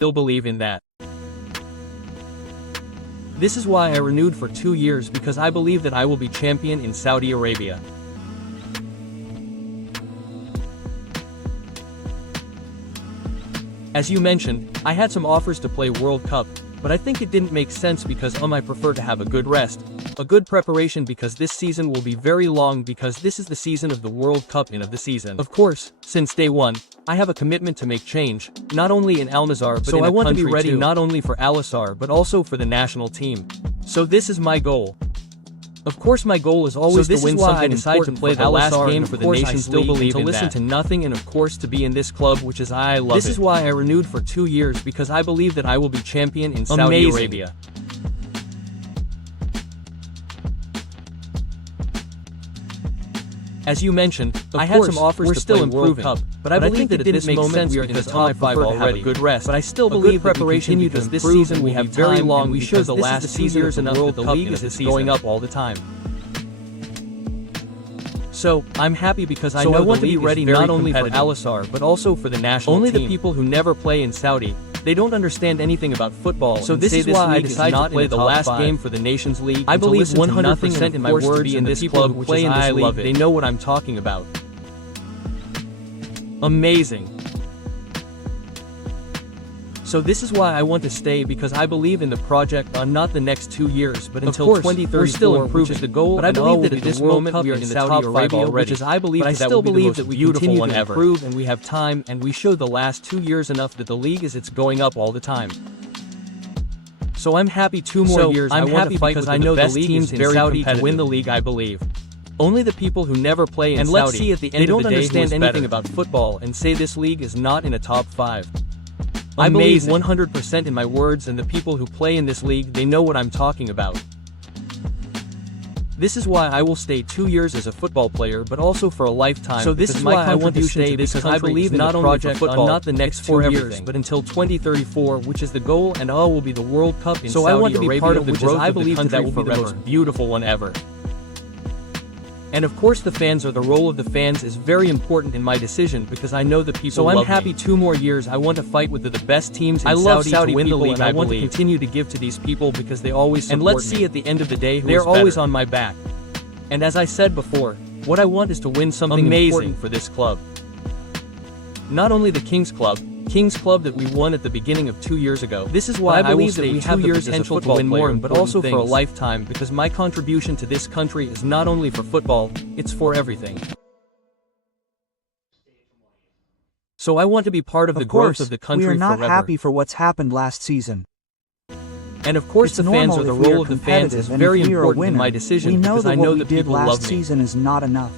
still believe in that. This is why I renewed for 2 years, because I believe that I will be champion in Saudi Arabia. As you mentioned, I had some offers to play World Cup, but I think it didn't make sense because I prefer to have a good rest, a good preparation, because this season will be very long, because this is the season of the World Cup and of the season. Of course, since day one, I have a commitment to make change, not only in Al Nassr but in the country too. So I want to be ready not only for Al Nassr but also for the national team. So this is my goal. Of course my goal is always to win something. I decided to play the last game for the Nations League, and to listen to nothing, and of course to be in this club, which is I love it. This is why I renewed for 2 years, because I believe that I will be champion in Saudi Arabia. As you mentioned, I had some offers to play World Cup, but I believe that it didn't make sense we are in the top 5 already. Good rest, but I still believe preparation, because this season we have very long. We showed the last 2 years enough that the league is going up all the time. So I'm happy because I know I want to be ready not only for Al Nassr but also for the national team. Only the people who never play in Saudi, they don't understand anything about football. So this is why I decided to play the last game for the Nations League. I believe 100% in my words in this club, which is I love it. They know what I'm talking about. Amazing. So this is why I want to stay, because I believe in the project on not the next 2 years but until 2034, we're still improving, which is the goal. But I believe that at this moment we are in the top 5 already, which is I believe that will be the most beautiful one ever. Improve, and we have time, and we showed the last 2 years enough that the league is going up all the time. So I'm happy 2 more years. I'm happy because I know the league is very Saudi to win the league. I believe. Only the people who never play in Saudi, let's see at the end of the day, they don't understand anything about football and say this league is not in a top 5. I believe 100% in my words, and the people who play in this league, they know what I'm talking about. This is why I will stay 2 years as a football player, but also for a lifetime. So this is why I want to stay, because I believe in not only for football, not the next 4 years, but until 2034, which is the goal, and all will be the World Cup in Saudi Arabia. So I want to be part of the growth of the country, that will be the most beautiful one ever. And of course the fans, or the role of the fans, is very important in my decision, because I know the people love me. So I'm happy 2 more years. I want to fight with the best teams in Saudi to win the league, and I want to continue to give to these people because they always support me. And let's see at the end of the day who is better. They're always on my back. And as I said before, what I want is to win something amazing for this club. Not only the Kings Club that we won at the beginning of 2 years ago. This is why I believe that we have the potential to win more, but also for a lifetime, because my contribution to this country is not only for football, it's for everything. So I want to be part of the growth of the country forever. We are not happy for what's happened last season. And of course the fans, or the role of the fans, is very important in my decision, because I know that people love me. Last season is not enough.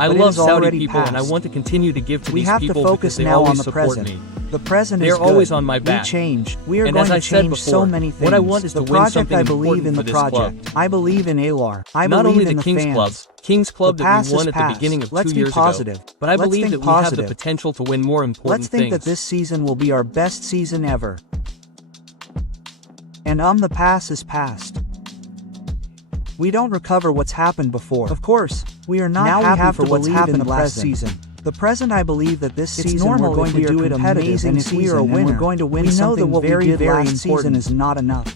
I love Saudi people, and I want to continue to give to these people because they always support me. The present is good. They're always on my back. We change. We are going to change so many things. What I want is to win something important for this club. I believe in Alar. I Not only believe in the Kings Club that we won at the beginning of 2 years ago, but I believe that we have the potential to win more important things. Let's think that this season will be our best season ever. And the past is past. We don't recover what's happened before. Of course, we are not happy for what's happened last season. The present, I believe that this season we're going to do it amazing, and if we are a winner, we're going to win something very important. Season is not enough.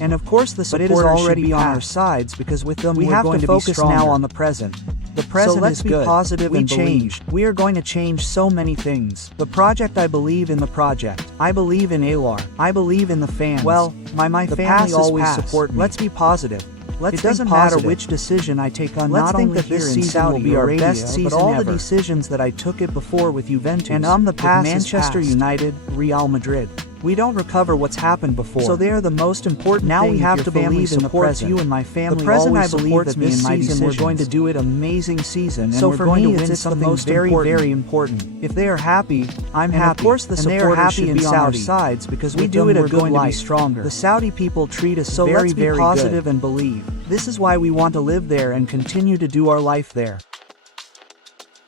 And of course the support is already on our sides, because with them we have to focus now on the present. The present is good. So let's be positive and change. We are going to change so many things. The project, I believe in the project. I believe in Alar. I believe in the fans. Well, my family always support me. Let's be positive. It doesn't matter which decision I take on. Not only that this season will be our best season, but all the decisions that I took it before with Juventus, and the past, Manchester United, Real Madrid. We don't recover what's happened before. So they are the most important. Now we have to believe in the present. You and my family. The present, I believe that this season we're going to do it amazing season, and we're going to win something very important. If they are happy, I'm happy. Of course the supporters should be on our sides, because we do it a good life. Stronger. The Saudi people treat us so very positive and believe. This is why we want to live there and continue to do our life there.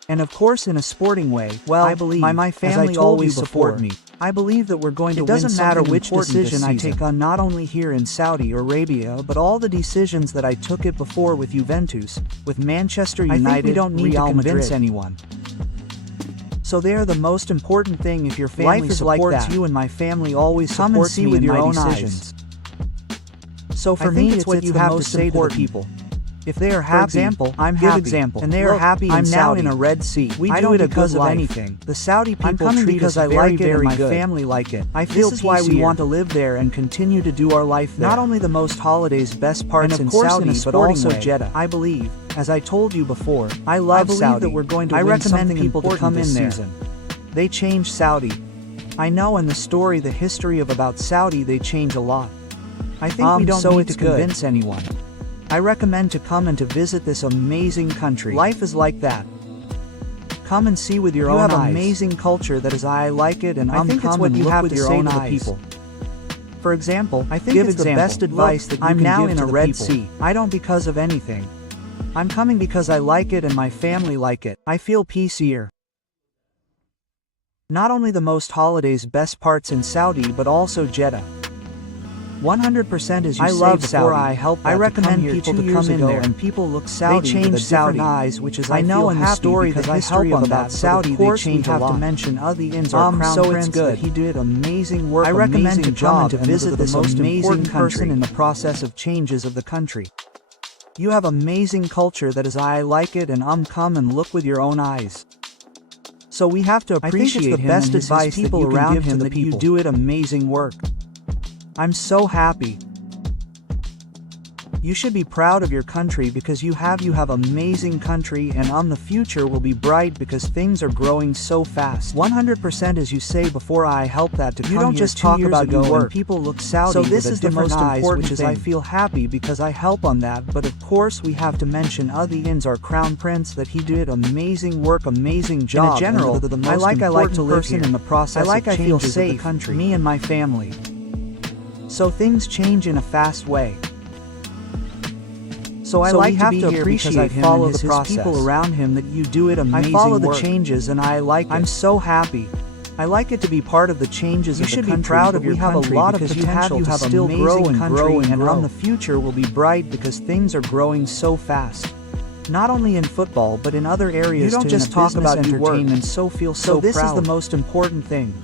And of course in a sporting way, well, I believe, my family always support me. I believe that we're going to win something. It doesn't matter which decision I take on, not only here in Saudi Arabia, but all the decisions that I took it before with Juventus, with Manchester United, we don't need to convince anyone. So they are the most important thing. If your family supports you and my family always supports me with your own decisions. So for me, it's what you have to say to the people. If they are happy, for example, I'm happy, and they are happy. I'm now in a Red Sea. I don't do it because of anything. The Saudi people treat us very, very good. My family like it. I feel this is why we want to live there and continue to do our life there. Not only the most holidays, best parts in Saudi, but also Jeddah. I believe, as I told you before, I love Saudi. That we're going to I recommend people to come in there. They change Saudi. I know in the story, the history of about Saudi, they change a lot. I think we don't need to convince anyone. I recommend to come and to visit this amazing country. Life is like that. Come and see with your own eyes. You have amazing culture that is I like it, and I think it's what you have to say to the people. For example, I think it's the best advice that you can give to the people. I'm now in a Red Sea. I don't because of anything. I'm coming because I like it and my family like it. I feel peace here. Not only the most holidays, best parts in Saudi, but also Jeddah. 100% as you I say love before Saudi. I help I recommend people to come in there and people look Saudi they change Saudi eyes, which is I know in the story because I help on about Saudi. Of course, we have to mention Adi In's our crown so prince it's good. He did amazing work. I recommend to come and to visit this most amazing person in the process of changes of the country. You have amazing culture that is I like it, and come and look with your own eyes. So we have to appreciate the best advice people around him that you do it amazing work. I'm so happy. You should be proud of your country because you have amazing country, and the future will be bright because things are growing so fast. 100% as you say before I help that to come. You don't just talk about your work. People look Saudi. So this is the most important thing. I feel happy because I help on that, but of course we have to mention Adi In's our crown prince that he did amazing work, amazing job. In general, I like to live here in the process. I feel safe. Me and my family. So things change in a fast way. So I like to be here because I follow the process. People around him that you do it amazing work. I follow the changes and I like it. I'm so happy. I like it to be part of the changes of the country. You should be proud of your country because you have a lot of potential to still grow and grow, and the future will be bright because things are growing so fast. Not only in football but in other areas too. You don't just talk about entertainment. So feel so proud. So this is the most important thing.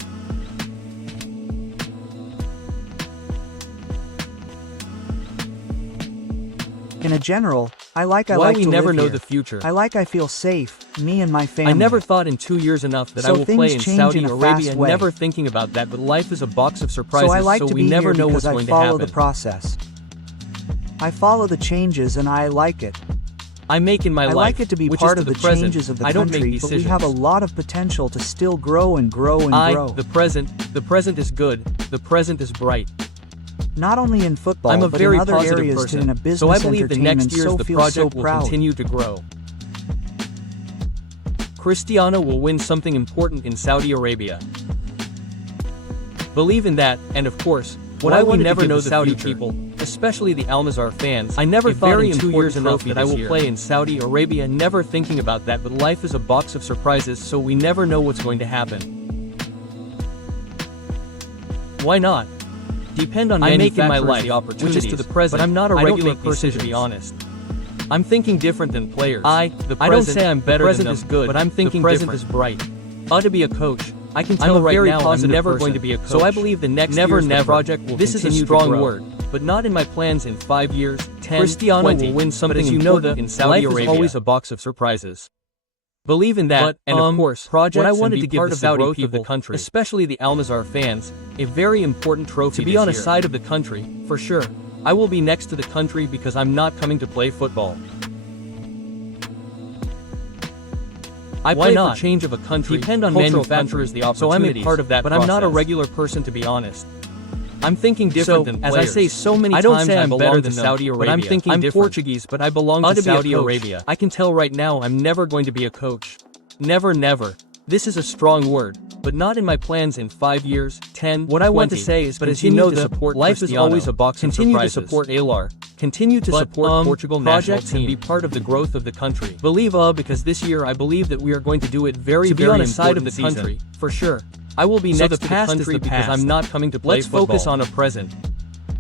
In a general, I like to never live know here. The future. I feel safe, me and my family. I never thought in 2 years enough that I will play in Saudi Arabia, never thinking about that, but life is a box of surprises, so I like to we be never here know what's because going I follow to happen. The process. I follow the changes and I like it. I make in my life, I like it to be part of the changes of the country, I don't make decisions. But we have a lot of potential to still grow and grow and grow. The present is good, the present is bright. Not only in football, I'm a but very in other positive areas person, too, in a business so I believe the next years so the project will continue to grow. Cristiano will win something important in Saudi Arabia. Believe in that, and of course, what I will never know the Saudi people, especially the Al Nassr fans. I never thought in 2 years enough that I will play in Saudi Arabia, never thinking about that, but life is a box of surprises, so we never know what's going to happen. Why not? Depend on I make in my life, which is to the present, but I'm not a regular person to be honest. I'm thinking different than players. I don't say I'm better than them, is good, but I'm thinking the present is bright. To be a coach, I can tell right now I'm never going to be a coach. So I believe the next year's project will continue to grow. This is a strong word, but not in my plans in 5 years, 10, Cristiano 20. Will win something important in Saudi Arabia. Life is always a box of surprises. Believe in that, and of course, what I wanted to give the Saudi people, of the country, especially the Al Nassr fans, a very important trophy to be on a side of the country, for sure. I will be next to the country because I'm not coming to play football. I play for change of a country, depend on manufacturers the opportunities, so I'm a part of that, but I'm not a regular person to be honest. I'm thinking different than players. As I say so many times, I don't say I'm better than Saudi Arabia. But I'm thinking different. Portuguese, but I belong to Saudi Arabia. I can tell right now I'm never going to be a coach. Never, never. This is a strong word, but not in my plans in 5 years, 10, what I want to say is, but as you know, the support life Cristiano. Is always a box of surprises. Continue to support Alar. Continue to support Portugal national team and be part of the growth of the country. Believe because this year I believe that we are going to do it very on a side of the country, for sure. I will be next to the country because I'm not coming to play football. Let's focus on a present.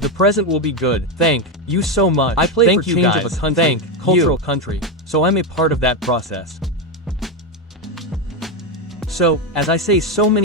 The present will be good. Thank you so much. I play for change of a country, cultural country, so I'm a part of that process. So, as I say so many